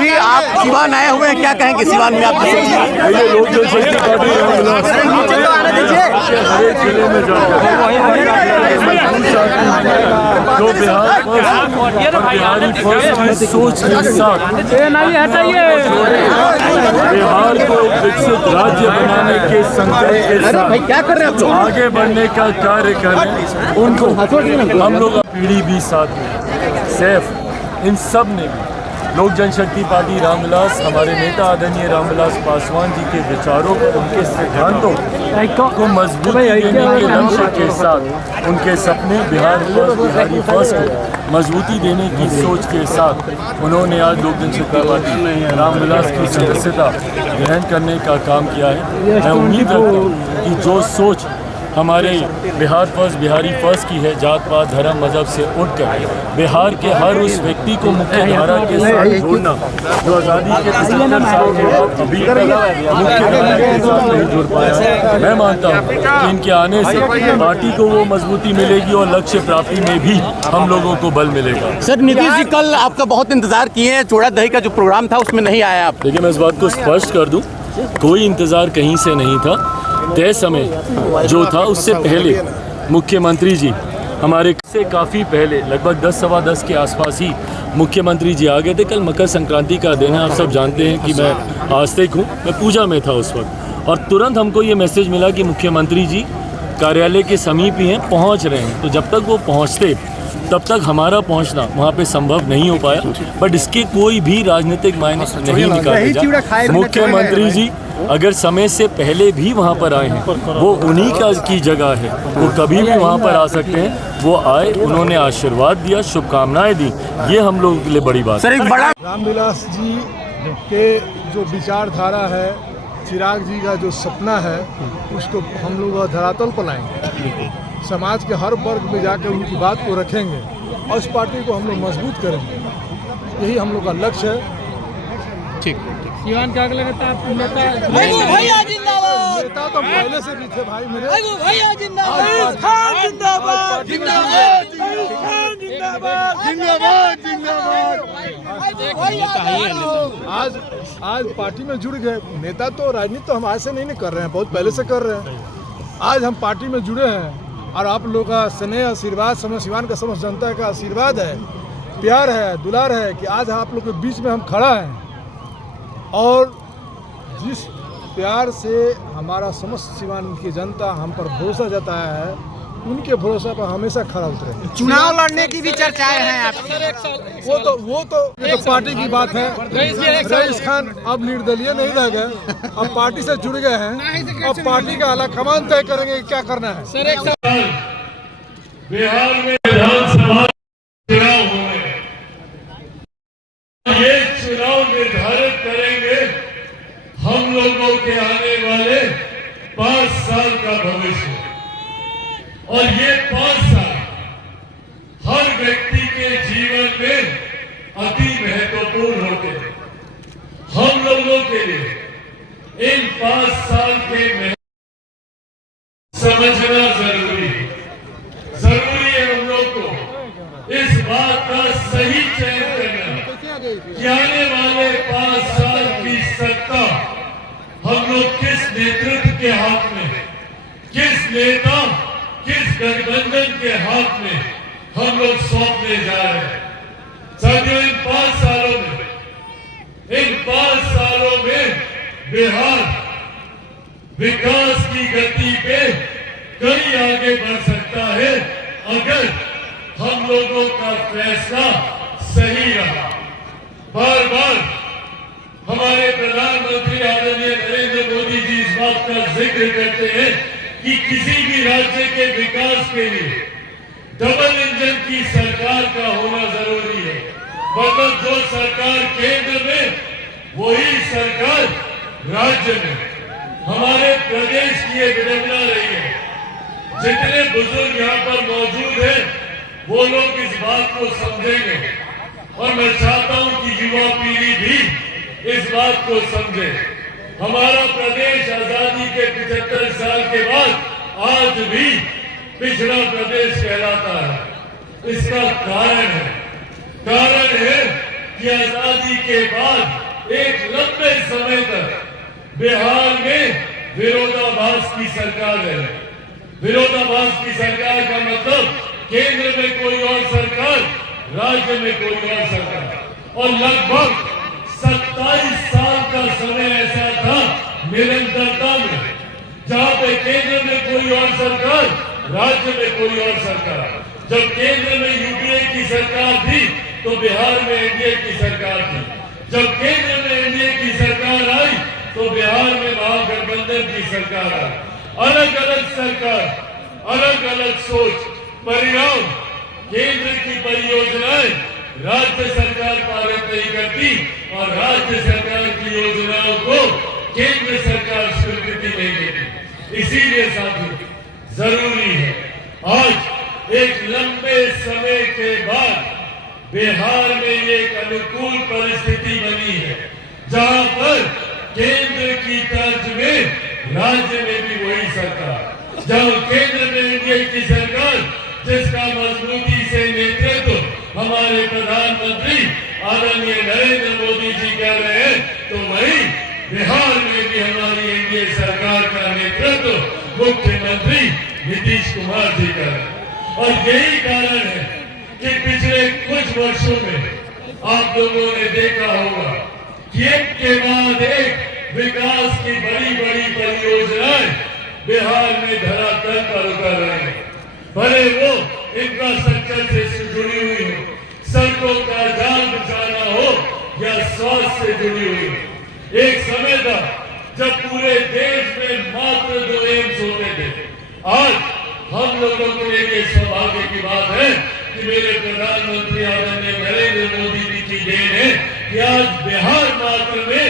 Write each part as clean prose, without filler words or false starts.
अभी आप सिवान आए हुए हैं, क्या कहेंगे सिवान में आप? लोक जनशक्ति पार्टी जिले में जो बिहारी फर्स्ट सोच के साथ बिहार को एक विकसित राज्य बनाने के संकल्प के साथ क्या कर रहे हैं आगे बढ़ने का कार्य करें, उनको हम लोग पीढ़ी भी साथ में सैफ इन सब ने भी लोक जनशक्ति पार्टी रामविलास हमारे नेता आदरणीय रामविलास पासवान जी के विचारों को, उनके सिद्धांतों को मजबूती देने के लक्ष्य के साथ, उनके सपने बिहार फर्स्ट बिहारी फर्स्ट को मजबूती देने की सोच के साथ उन्होंने आज लोक जनशक्ति पार्टी रामविलास की सदस्यता ग्रहण करने का काम किया है। मैं उम्मीद रखता हूँ कि जो सोच हमारे बिहार फर्स्ट बिहारी फर्स्ट की है, जात पात धर्म मजहब से उठकर बिहार के हर उस व्यक्ति को मुख्य धारा के साथ जोड़ना जो आज़ादी के 75 साल के बाद अभी तक मुख्य धारा के साथ नहीं जुड़ पाया। मैं मानता हूँ कि इनके आने से पार्टी को वो मजबूती मिलेगी और लक्ष्य प्राप्ति में भी हम लोगों को बल मिलेगा। सर नीतीश जी कल आपका बहुत इंतजार किए हैं, चूड़ा दही का जो प्रोग्राम था उसमें नहीं आया आप। देखिए मैं इस बात को स्पष्ट कर दूँ, कोई इंतजार कहीं से नहीं था। तय समय जो था उससे पहले मुख्यमंत्री जी हमारे से काफ़ी पहले लगभग 10 सवा 10 के आसपास ही मुख्यमंत्री जी आ गए थे। कल मकर संक्रांति का दिन है, आप सब जानते हैं कि मैं आस्तिक हूँ, मैं पूजा में था उस वक्त और तुरंत हमको ये मैसेज मिला कि मुख्यमंत्री जी कार्यालय के समीप ही हैं, पहुँच रहे हैं। तो जब तक वो पहुँचते तब तक हमारा पहुंचना वहाँ पे संभव नहीं हो पाया, बट इसके कोई भी राजनीतिक मायने नहीं निकाले जा। मुख्यमंत्री जी अगर समय से पहले भी वहाँ पर आए हैं, वो उन्हीं का की जगह है, वो कभी भी वहाँ पर आ सकते हैं। वो आए, उन्होंने आशीर्वाद दिया, शुभकामनाएं दी, ये हम लोगों के लिए बड़ी बात है। रामविलास जी के जो विचारधारा है, चिराग जी का जो सपना है, उसको हम लोग धरातल पर लाएंगे, समाज के हर वर्ग में जाकर उनकी बात को रखेंगे और इस पार्टी को हम लोग मजबूत करेंगे। यही हम लोग का लक्ष्य है। ठीक सिवान का अगला नेता भैया जिंदाबाद। नेता तो पहले से भी थे भाई मेरे। भैया जिंदाबाद। खान जिंदाबाद। जिंदाबाद जिंदाबाद जिंदाबाद जिंदाबाद। आज पार्टी में जुड़ गए। नेता तो राजनीति तो हम आज से नहीं कर रहे हैं, बहुत पहले से कर रहे हैं। आज हम पार्टी में जुड़े हैं और आप लोग का स्नेह आशीर्वाद, समझ सिवान का समझ जनता का आशीर्वाद है, प्यार है, दुलार है कि आज आप लोग के बीच में हम खड़ा हैं। और जिस प्यार से हमारा समस्त सिवान की जनता हम पर भरोसा जताया है, उनके भरोसा पर हमेशा खड़ा उतरेंगे। चुनाव लड़ने की भी चर्चाएं हैं आपकी। वो तो पार्टी की बात है। रईस खान अब निर्दलीय नहीं रह गए, अब पार्टी से जुड़ गए हैं। अब पार्टी का आलाकमान तय करेंगे क्या करना है। बिहार में विधानसभा चुनाव हो रहे हैं, ये चुनाव निर्धारित करेंगे हम लोगों के आने वाले 5 साल का भविष्य। और ये 5 साल हर व्यक्ति के जीवन में अति महत्वपूर्ण होते हैं। हम लोगों के लिए इन 5 साल के समझना जरूरी है। जरूरी है हम लोग को इस बात का सही चयन करना कि आने वाले 5 साल की सत्ता हम लोग किस नेतृत्व के हाथ में, किस नेता, किस गठबंधन के हाथ में हम लोग सौंपने जा रहे हैं। साथियों, इन 5 सालों में बिहार विकास की गति पे कहीं आगे बढ़ सकता है अगर हम लोगों का फैसला सही रहा। बार बार हमारे प्रधानमंत्री आदरणीय नरेंद्र मोदी जी इस बात का जिक्र करते हैं कि किसी भी राज्य के विकास के लिए डबल इंजन की सरकार का होना जरूरी है। मतलब जो सरकार केंद्र में, वही सरकार राज्य में। हमारे प्रदेश की एक विडंबना रही है। जितने बुजुर्ग यहाँ पर मौजूद हैं, वो लोग इस बात को समझेंगे और मैं चाहता हूं कि युवा पीढ़ी भी इस बात को समझे। हमारा प्रदेश आजादी के 75 साल के बाद आज भी पिछड़ा प्रदेश कहलाता है। इसका कारण है कि आजादी के बाद एक लंबे समय तक बिहार में विरोधाभास की सरकार है। विरोधाभास की सरकार का मतलब केंद्र में कोई और सरकार, राज्य में कोई और सरकार, और लगभग 27 साल का समय ऐसा था निरंतरता में, जहां पे केंद्र में कोई और सरकार, राज्य में कोई और सरकार। जब केंद्र में यूपीए की सरकार थी तो बिहार में एनडीए की सरकार थी। जब केंद्र में एनडीए की सरकार आई तो बिहार में महागठबंधन की सरकार आई। अलग अलग सरकार, अलग अलग सोच, परिणाम केंद्र की परियोजनाएं राज्य सरकार पारित नहीं करती और राज्य सरकार की योजनाओं को केंद्र सरकार स्वीकृति नहीं देती। इसीलिए साथियों, जरूरी है आज एक लंबे समय के बाद बिहार में एक अनुकूल परिस्थिति बनी है, जहां पर केंद्र की तर्ज में राज्य में भी वही सरकार, जहां केंद्र में एनडीए की सरकार जिसका मजबूती से नेतृत्व हमारे प्रधानमंत्री आदरणीय नरेंद्र मोदी जी कर रहे हैं, तो वही बिहार में भी हमारी एनडीए सरकार का नेतृत्व मुख्यमंत्री नीतीश कुमार जी कर रहे हैं। और यही कारण है कि पिछले कुछ वर्षों में आप लोगों ने देखा होगा कि एक के बाद एक विकास की बड़ी बड़ी परियोजनाएं बिहार में धरातल पर उतर रही हैं। भले वो इंफ्रास्ट्रक्चर से जुड़ी हुई हो, सड़कों का जाल बिछाना हो या स्वास्थ्य से जुड़ी हुई हो। एक समय था जब पूरे देश में मात्र 2 एम्स होते थे। आज हम लोगों के लिए ये सौभाग्य की बात है कि मेरे प्रधानमंत्री आदरणीय नरेंद्र मोदी जी की देन है कि आज बिहार मात्र में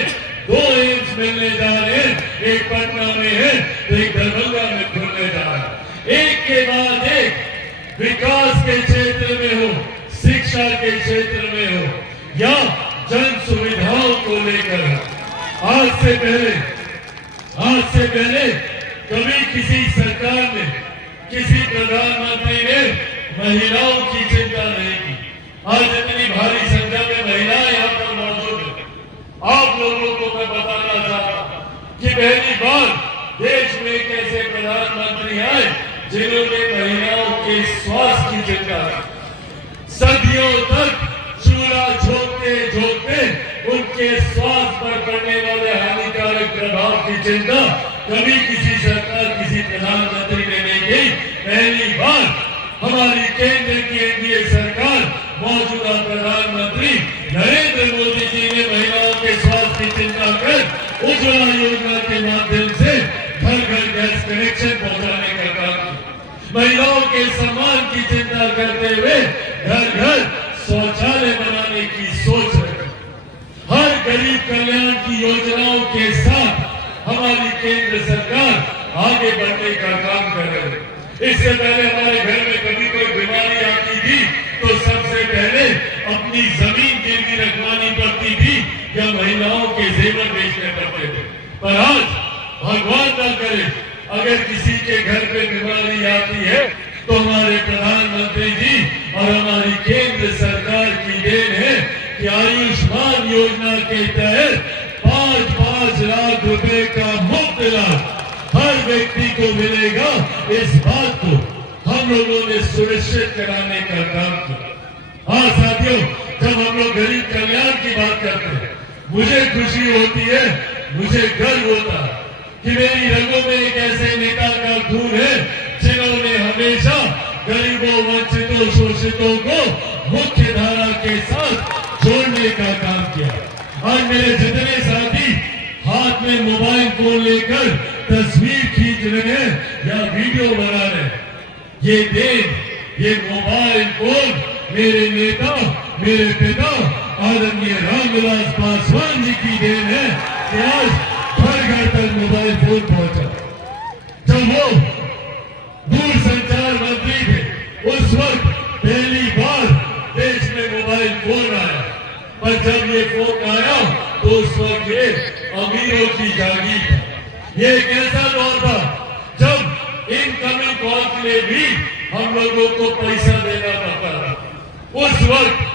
2 एम्स मिलने जा रहे हैं। एक पटना में है तो एक दरभंगा में खुलने जा रहा है। एक के बाद एक विकास के क्षेत्र में हो, शिक्षा के क्षेत्र में हो या जन सुविधाओं को लेकर। आज से पहले कभी किसी सरकार ने, किसी प्रधानमंत्री ने महिलाओं की चिंता नहीं की। आज इतनी भारी संख्या में महिलाएं यहाँ पर मौजूद हैं। आप लोगों को मैं बताना चाहता हूं कि पहली बार देश में एक ऐसे प्रधानमंत्री आए जिन्होंने महिलाओं के स्वास्थ्य की चिंता की। सदियों तक चूल्हा झोंकते उनके स्वास्थ्य पर पड़ने वाले हानिकारक प्रभाव की चिंता कभी किसी सरकार, किसी प्रधानमंत्री ने नहीं की। पहली बार हमारी केंद्र की एनडीए सरकार, मौजूदा प्रधानमंत्री नरेंद्र मोदी जी ने महिलाओं के स्वास्थ्य की चिंता कर उज्ज्वला योजना के माध्यम से घर घर गैस कनेक्शन पहुंचाने का काम किया। महिलाओं के सम्मान की चिंता करते हुए घर घर शौचालय बनाने की सोच रखी। हर गरीब कल्याण की योजनाओं के साथ हमारी केंद्र सरकार आगे बढ़ने का काम कर रही है। इससे पहले हमारे घर में कभी कोई बीमारी आती थी तो सबसे पहले अपनी जमीन गिरवी रखवानी पड़ती थी या महिलाओं के जेवर बेचने पड़ते थे। पर आज भगवान न करे अगर किसी के घर पे बीमारी आती है तो हमारे प्रधानमंत्री जी और हमारी केंद्र सरकार की देन है कि आयुष्मान योजना के तहत 5-5 लाख रुपए का मुफ्त इलाज हर व्यक्ति को मिलेगा। इस बात को हम लोगों ने सुनिश्चित कराने का काम किया। हाँ साथियों, जब हम लोग गरीब कल्याण की बात करते हैं मुझे खुशी होती है, मुझे गर्व होता है कि मेरी रगों में एक ऐसे नेता का खून है जिन्होंने हमेशा गरीबों, वंचितों, शोषितों को मुख्य धारा के साथ जोड़ने का काम किया। आज मेरे जितने साथी हाथ में मोबाइल फोन लेकर तस्वीर खींच रहे हैं या वीडियो बना रहे हैं, ये मोबाइल फोन मेरे नेता, मेरे पिता आदरणीय रामविलास पासवान जी की देन है कि आज घर घर तक मोबाइल फोन पहुंचा। जब वो दूरसंचार मंत्री थे उस वक्त पहली बार देश में मोबाइल फोन आया, पर जब ये फोन आया तो उस वक्त ये अमीरों की जागीर था। ये एक ऐसा दौर था जब इनकमिंग कॉल के लिए भी हम लोगों को पैसा देना पड़ता था। उस वक्त